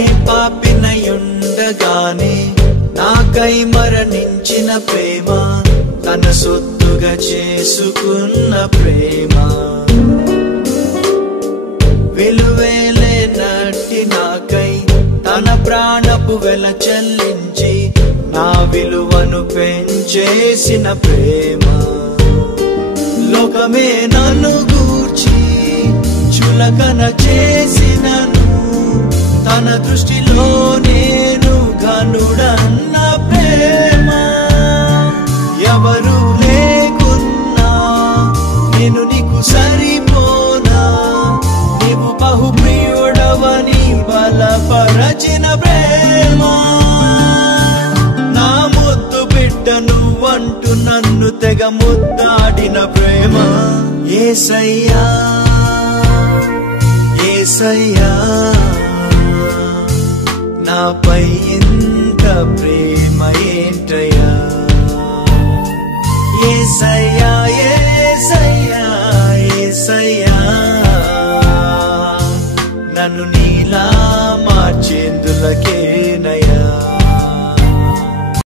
నే పాపినయుండగానే నాకై మరణించిన ప్రేమ, తన సొత్తుగా చేసుకున్న ప్రేమ. విలువేలేనట్టి నాకై తన ప్రాణపు వెల చెల్లించి నా విలువను పెంచేసిన ప్రేమ. లోకమే నన్ను గూర్చి చులకన చేసినను, తన దృష్టిలో నేను ఘనుడన్న ప్రేమ. ఎవరు లేకున్నా నేను నీకు సరిపోనా, నీవు బహుప్రియుడవని బలపరచిన ప్రేమ. నా ముద్దు బిడ్డ నువ్వంటూ నన్ను తెగ ముద్దాడిన ప్రేమ. యేసయ్యా యేసయ్యా, నాపై ఇంత ప్రేమ ఏంటయ్యా. యేసయ్యా యేసయ్యా యేసయ్యా, నన్ను నీలా మార్చేందులకే